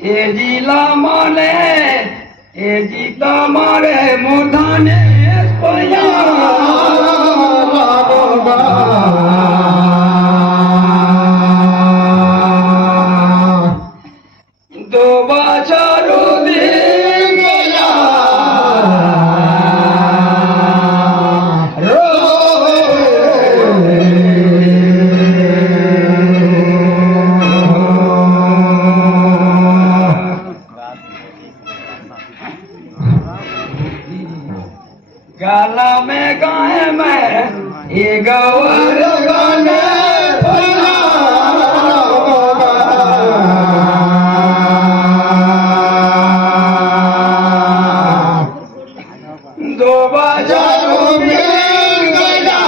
ए जिला माने ए जीता मारे मोधाने पया दो बाचारो दिन गया गाला में गाए में ये गवर गाने दो बाजारों में गया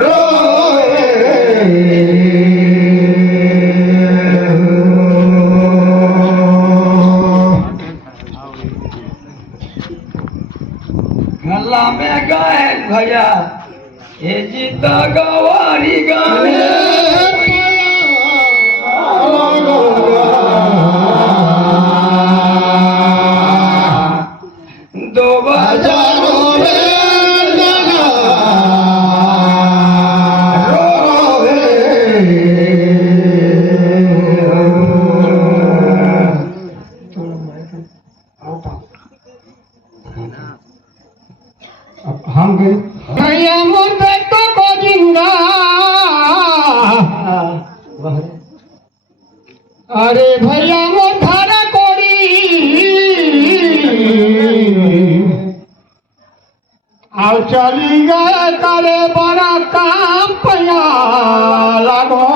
रोए गला में गाए भैया ये जीता गवारी गाने दो बाजारों में लगा रोए हम गए भैया मोर बेटो को जिंदा अरे भैया मोर धारा कोड़ी आओ चली गए करे बड़ा काम पया लगो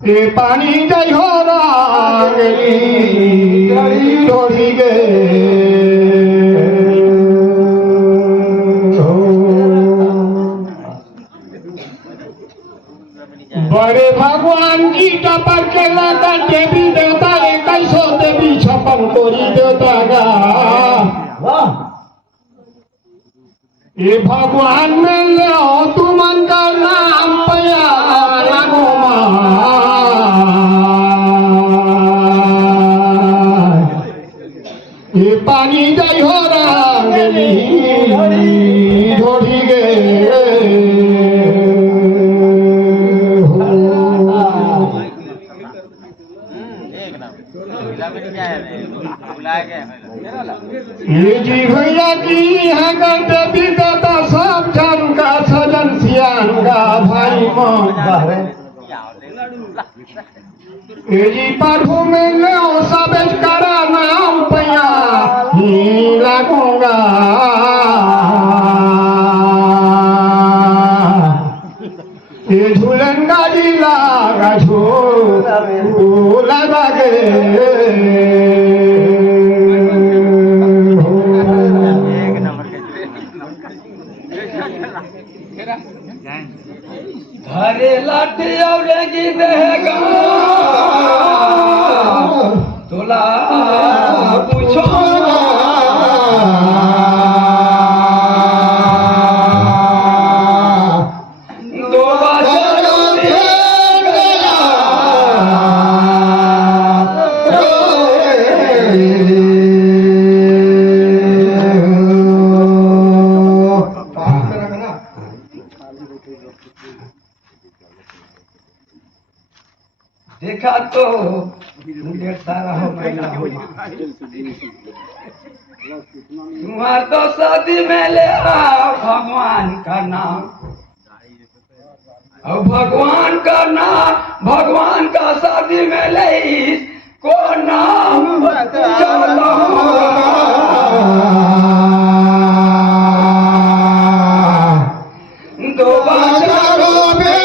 ये पानी जय हो गई डोरी बड़े भगवान जी टपर के लगा देवी देवता कैसो देवी छपन कोरी देवता गा ये भगवान में लो तुमन का नाम पया लगो ये पानी जय हो रंगली ढोड़ी गे ये जी भैया की है देवी देवता सब जन का सजन सियान का भाई मोहन ये जी प्रभु में लो सब करा नाम पया ही लगूंगा ये झूलंगा जी लागा झूला लगे घरे लाठी और गीत है तोला पूछो दो बाजारों में गया देखा तो मुझे सारा हो गया तुम्हार तो शादी में ले आओ भगवान का नाम और भगवान का शादी में ले को नाम चलो दो बाजारों में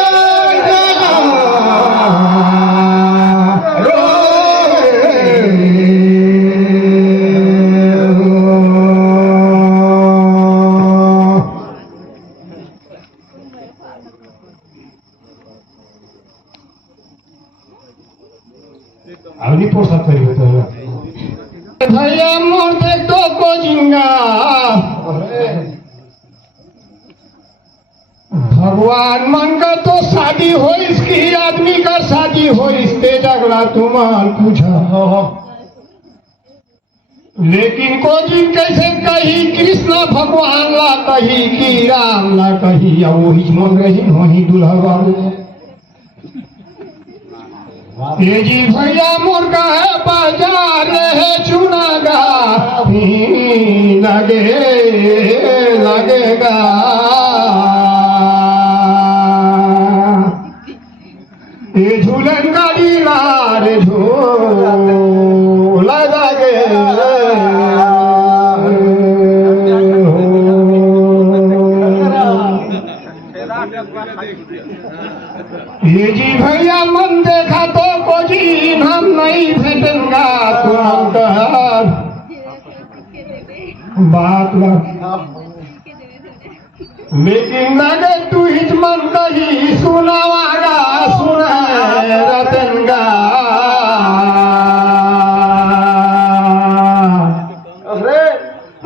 Ahora ni por saber भैया मोर देख तो को जिंगा भगवान मन का तो शादी हो इसकी आदमी का शादी हो इसते झगड़ा तुम्हार पूछा लेकिन को जिन कैसे कही कृष्ण भगवान ला कही कि राम ला कही या वही मन रही वही दुल्हा बाबू ये जी भैया मुर्गा है बाजार है चुनागा लगे लगेगा ये झूलन गाड़ी लार झूला लगे ये जी भैया मन देखा तो को जी हम नहीं भेटेंगा तुम बात लेकिन लगे तू हिज मन कही सुनावागा सुना रतनगा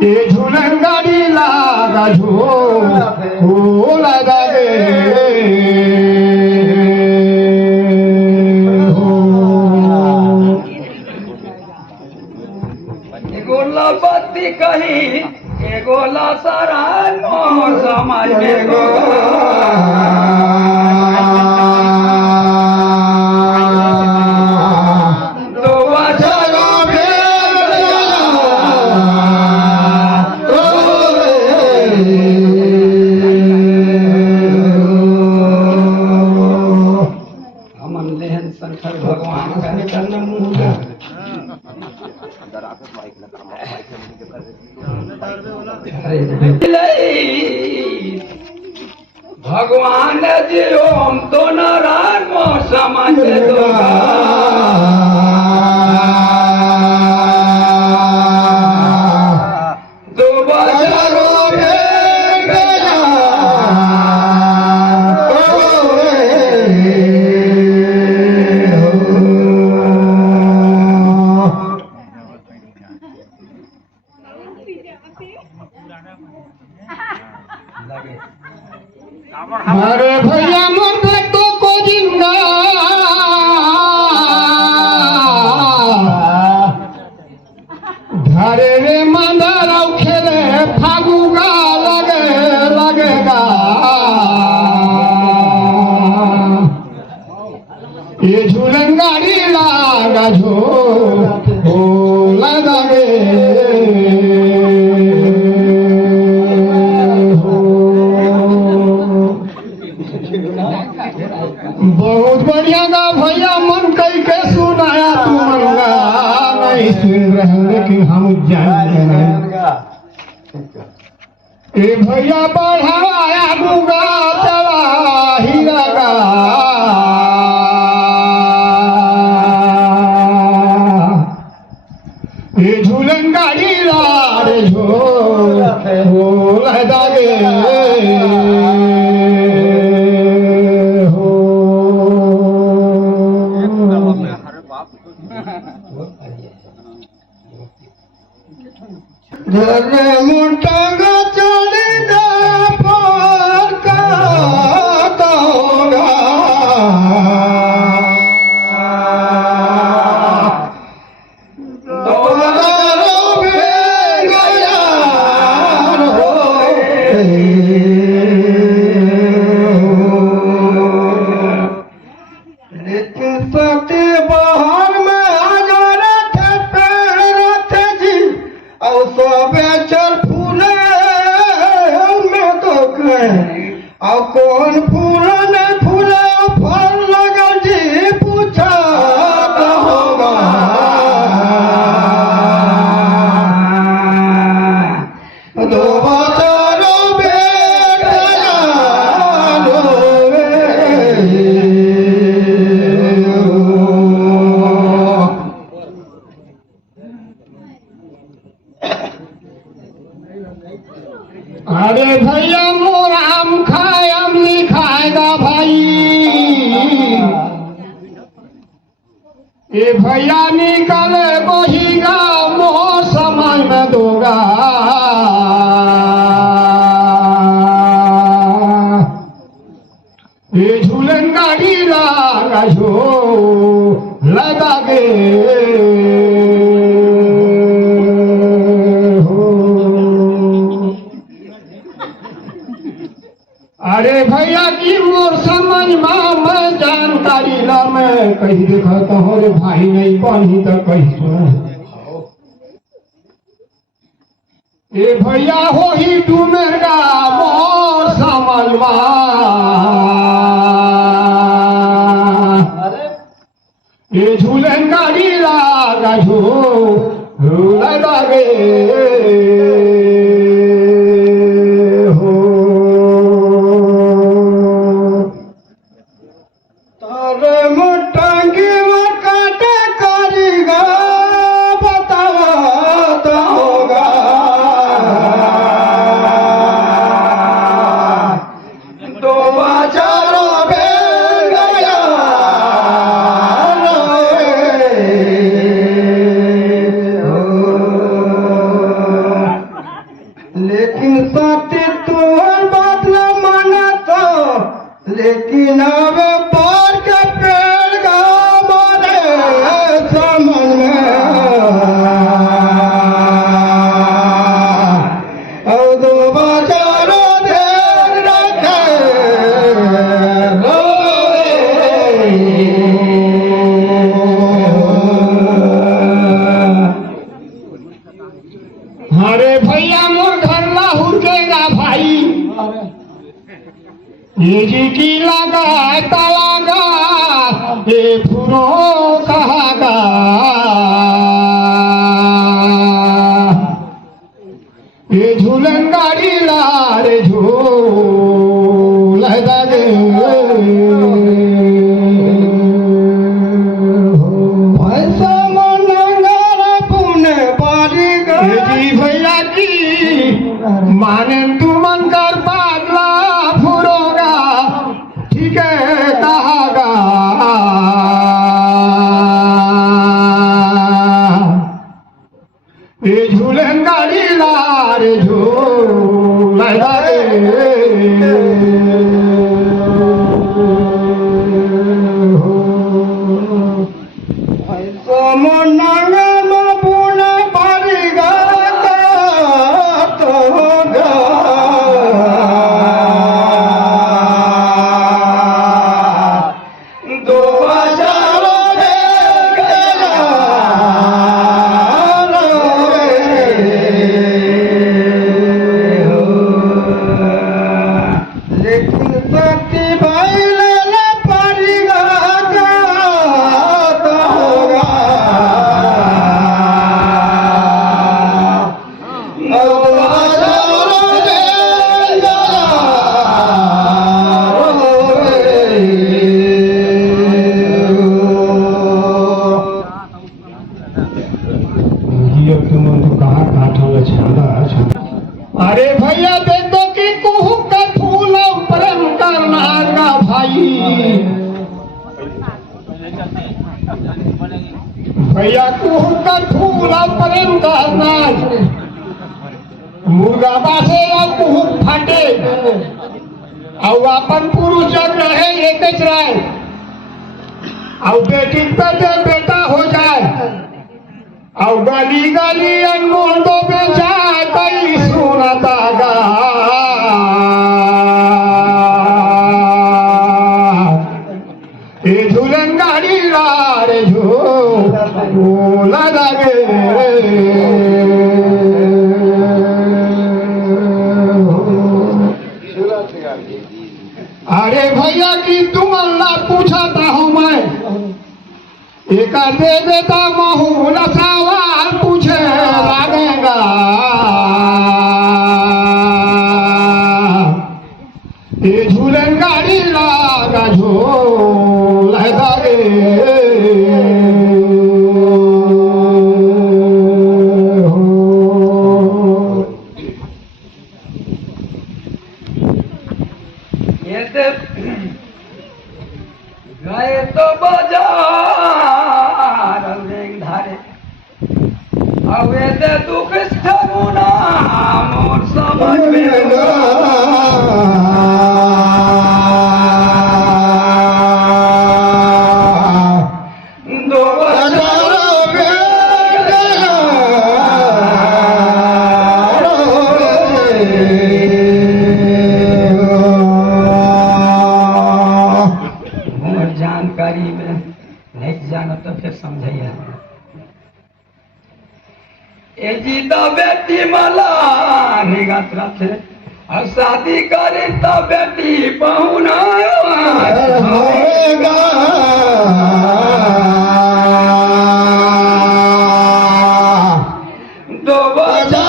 ये झूलन गाड़ी लागा झूला लगे बत्ती कही एगो सारा मोर समाज में हमन लेहन शंकर भगवान का भगवान जी हम तो नारायण समझ दो अरे भैया मुर्दे तो को जिंदा घरे रे मंदर खेले फागुगा लगेगा ये झूलन गाड़ी लागा झूला लगे बहुत बढ़िया गा भैया मन कई के सुनाया तू मनगा नहीं सुन रहे लेकिन हम जान ए भैया बढ़ाया गुगा चला हीरा गा ये झूलन गाड़ी लारे झोला दागे धरे मुंटागा चले जा पार का होगा कौन फूला नहीं फूला फल लगा जी पूछा होगा दो बाजारों अरे भैया मोराम खायम लिखाएगा भाई ये भैया निकले बहिगा मोर कही देखा तोहरे भाई नहीं बनी तो कही सुन ए भैया हो ही डूमेगा मोर समझवा ये झूलन गाड़ी लागा झूला लागे हो तारे मुटंगी में काटे करीगा बतावा तो होगा दो बाजारों में गया लेकिन सत्य तुम्हार बात न माना तो लेकिन अब पार के पेड़ का मारे समझ में और दो बाजारों देर रखे अरे भैया मोर घर लाहौर केगा भाई ये जी की लगा तलागा ये फुरो कहागा ये झूलन गाड़ी लारे झूल लगे पैसा मनंगर पुण्य बारी जी भैया की माने तुमन कर बादला फुरोगा ठीक है कहागा ये झूलन गाड़ी लारे झूल अरे भैया देखो कि कुहू का फूल प्रेम करना का भाई भैया कुहू का फूल प्रेम करना मुर्गा बासे और कुहू फाटे और अपन पुरुष जग रहे एक रहे और बेटी पे जो बेटा हो जाए और गली गली अनमोल दो बेचा कई सुनता गा ये झूलन गाड़ी लारे झूला लगे अरे भैया की तुम अल्लाह पूछाता हूँ मैं एक दे देता महूल सवाल पूछे लगेगा ये झूलन गाड़ी लागा झूल लगे गए तो बाजार धारे अवे ते दुख स्थरुना मोर समझ में दो जानकारी में ए जीता बेटी मला निगात राखे और शादी करे तो बेटी पहुना होएगा दो बजा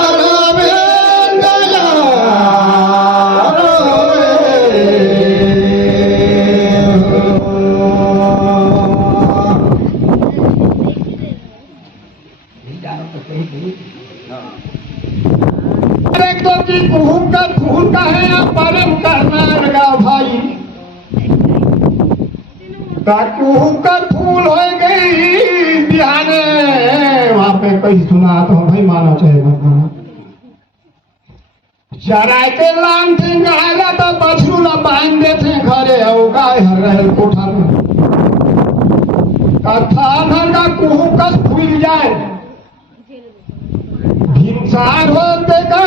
कुहुम का फूल का है या परम करना लगा भाई कुहुम का फूल हो गई बिहाने वहां पे कहीं सुना तो भाई माना चाहेगा चराय के लान थे गहागा तो बछरू ला बांध देते घरे हो गाय हर रहे कोठा में कथा घर का कुहुम का फूल जाए हिंसार होते का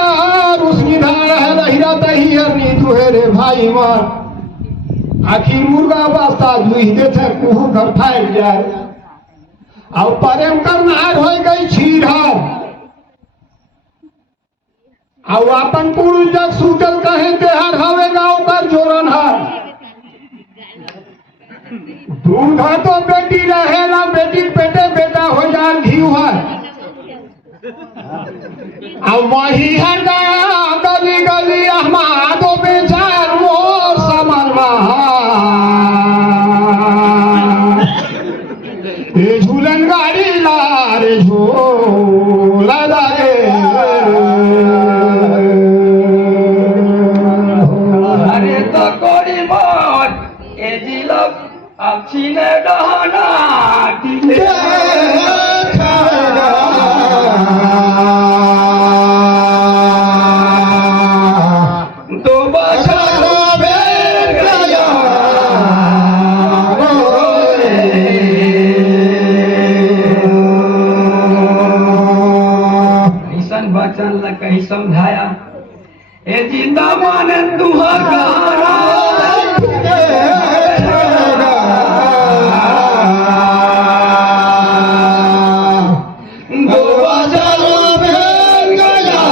उसकी धार है रहिरा दही हरनी तुहे रे भाई मार आखिर मुर्गा बास्ता जुई देते कुहू घर फाइट जाए और प्रेम करनार हो गई छीढ़र और अपन पुरुष जग सूतल कहे देहर हवे गाँव कर जोरन हर दूध तो बेटी रहेला बेटी पेटे बेटा हो जाए घी है अब वही हर गली गली हमारो बेचार वो समरमा ये झूलन गाड़ी लारे झूला लागे अरे तो कोड़ी मौत ए जिला अब छीने डहाना बचन ल कहीं समझाया ए जीता माने तुहा कहाना दो बाजारों में गया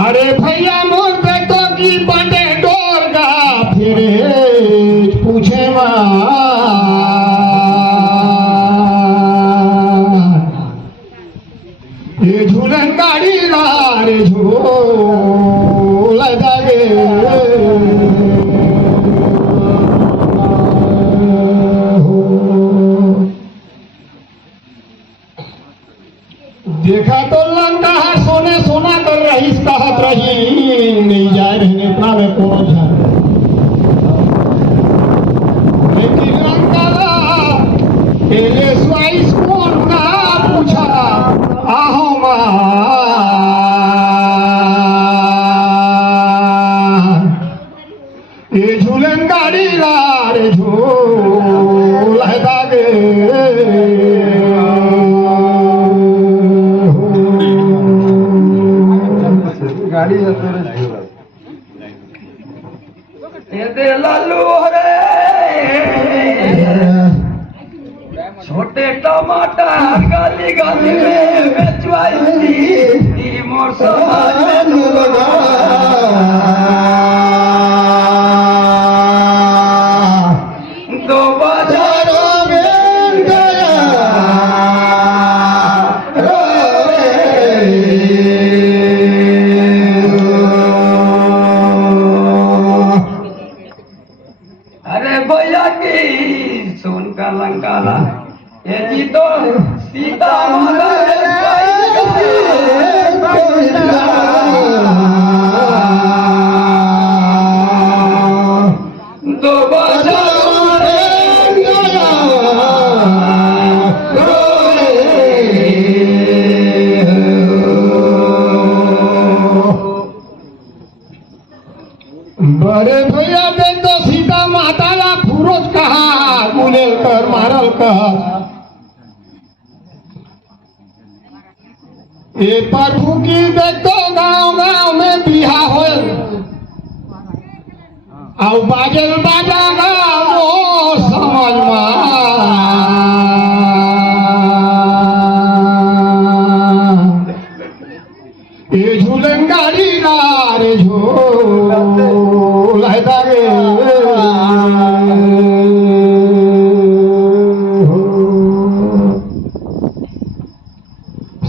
अरे भैया मोर बेटो की बने पूछे ये झूलन गाड़ी लारे झूल जागे देखा तो लंका है सोने सोना कर रही कहत रही नहीं जाए रहने इतना में कौन जाए स्वाइस कौन का पूछा आहो ये झूलन गाड़ी लारे झूल दागे गाड़ी दे लालू रे छोटे टमाटर गाली गाली में बेचवाई थी मोर समाज दो बाजारों में गया अरे भैया की सोन का लंकाला ये जी तो सीता माता दो बाजारों में गया बड़े भैया देख तो सीता माता ला फूरोज कहा गुलेल कर मारल कहा ये प्रभु की देख तो गांव गांव में बिहा हो आउ बाजल बाजागा वो समझ ये झूलंगारी रे झूल गे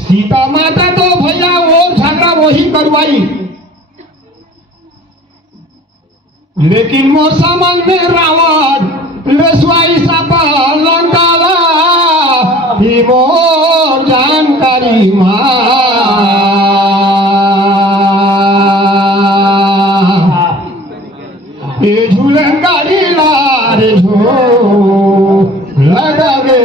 सीता माता तो भैया वो झगड़ा वही करवाई, लेकिन मोर समझ में रावण लेसवाई सापा लंकाला ही मोर जानकारी ये झूलंगारी लारे झूल लगा गे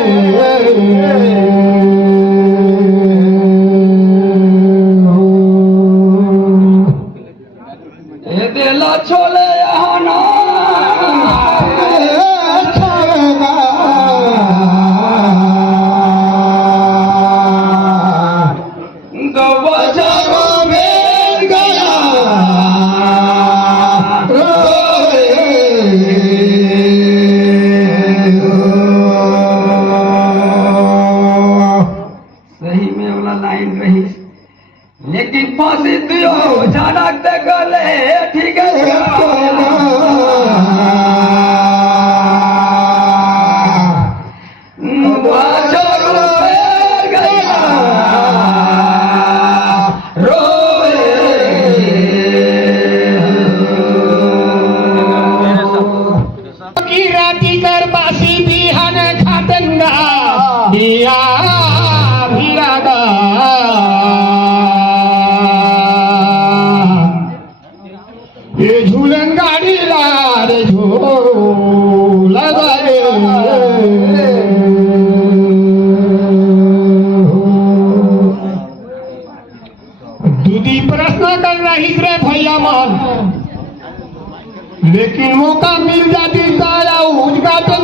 देला छोले आना दो बजारों में गया सही में वाला लाइन रही, लेकिन फांसी दियो झड़क दे गले ठीक है की राती कर बासी बिहान खातंगा दिया भिरागा ये झूलन गाड़ी लारे झूल लगा दूधी प्रश्न कर रही रे भैया मन, लेकिन मौका मिल जाती साया उसका तो